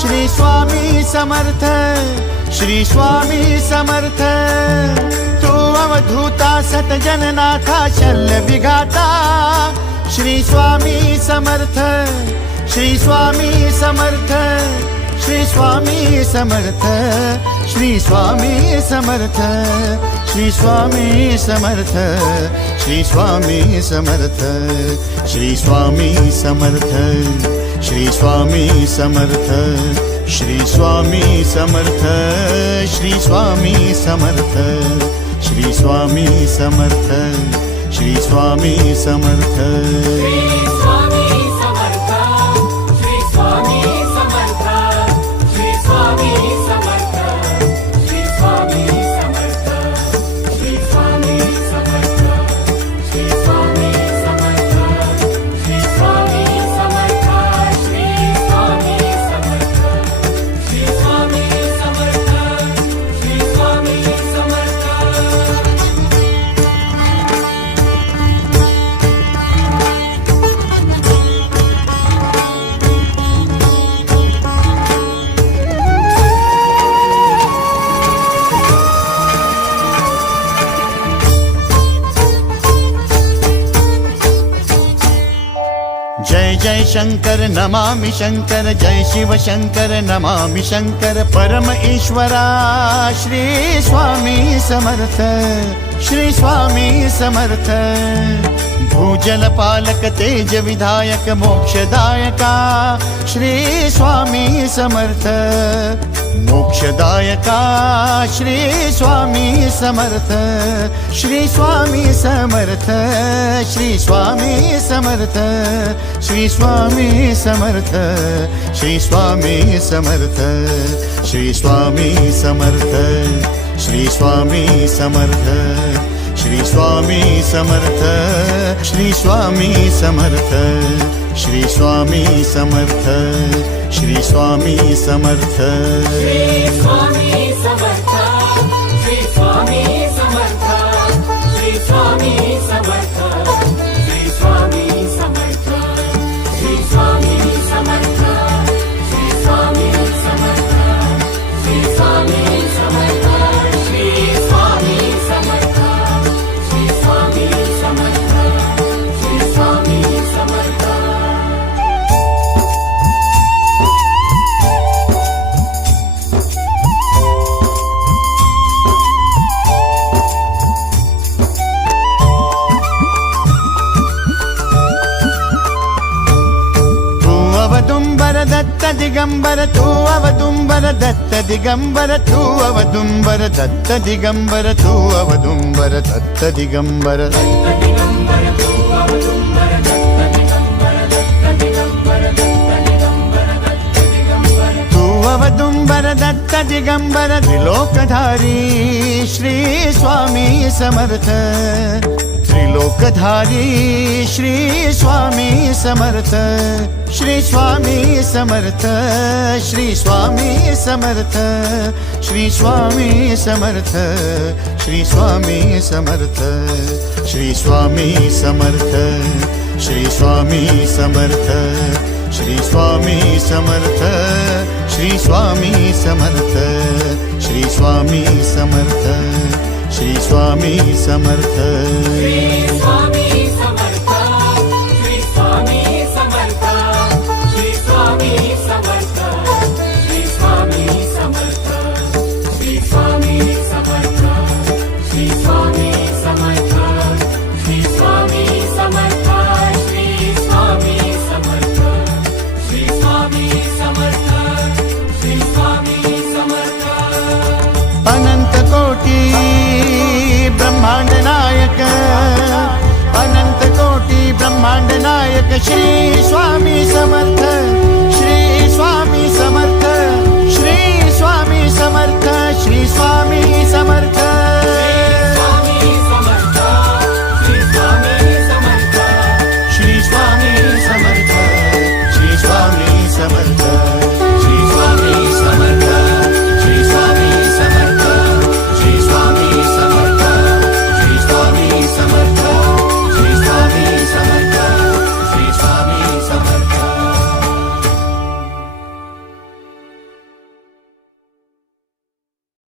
श्री स्वामी समर्थ, श्री स्वामी समर्थ। तू अवधूता सतजननाथा शल्य विघाता, श्री स्वामी समर्थ, श्री स्वामी समर्थ, श्री स्वामी समर्थ, श्री स्वामी समर्थ, श्री स्वामी समर्थ, श्री स्वामी समर्थ, श्री स्वामी समर्थ, श्री स्वामी समर्थ, श्री स्वामी समर्थ, श्री स्वामी समर्थ, श्री स्वामी समर्थ, श्री स्वामी समर्थ। जय जय शंकर नमामि शंकर, जय शिव शंकर नमामि शंकर। परम ईश्वरा श्री स्वामी समर्थ, श्री स्वामी समर्थ। भूजल पालक तेज विधायक मोक्षदायका, श्री स्वामी समर्थ। मोक्षदायका श्री स्वामी समर्थ, श्री स्वामी समर्थ, श्री स्वामी समर्थ, श्री स्वामी समर्थ, श्री स्वामी समर्थ, श्री स्वामी समर्थ, श्री स्वामी समर्थ, श्री स्वामी समर्थ, श्री स्वामी समर्थ, श्री स्वामी समर्थ, श्री स्वामी समर्थ। श्री स्वामी समर्थ, श्री स्वामी समर्थ, श्री स्वामी समर्थ, श्री स्वामी समर्थ, श्री स्वामी समर्थ, श्री स्वामी समर्थ, श्री स्वामी समर्थ, श्री स्वामी समर्थ, श्री स्वामी समर्थ, श्री स्वामी समर्थ। अवदुंबर दत्त दिगंबर, तू अवदुंबर दत्त दिगंबर, तू अवदुंबर दत्त दिगंबर, तू अवदुंबर दत्त दिगंबर। तू अवदुंबर दत्त दिगंबर, त्रिलोकधारी श्री स्वामी समर्थ। त्रिलोकधारी श्री स्वामी समर्थ, श्री स्वामी समर्थ, श्री स्वामी समर्थ, श्री स्वामी समर्थ, श्री स्वामी समर्थ, श्री स्वामी समर्थ, श्री स्वामी समर्थ, श्री स्वामी समर्थ, श्री स्वामी समर्थ, श्री स्वामी समर्थ, श्री स्वामी समर्थ। श्री स्वामी समर्थ, श्री स्वामी समर्थ, श्री स्वामी समर्थ, श्री स्वामी समर्थ, श्री स्वामी समर्थ, श्री स्वामी समर्थ, श्री स्वामी समर्थ, श्री स्वामी समर्थ, श्री स्वामी समर्थ, श्री स्वामी समर्थ। अनंत कोटी ब्रह्मांड नायक, अनंत कोटी ब्रह्मांड नायक श्री स्वामी समर्थ।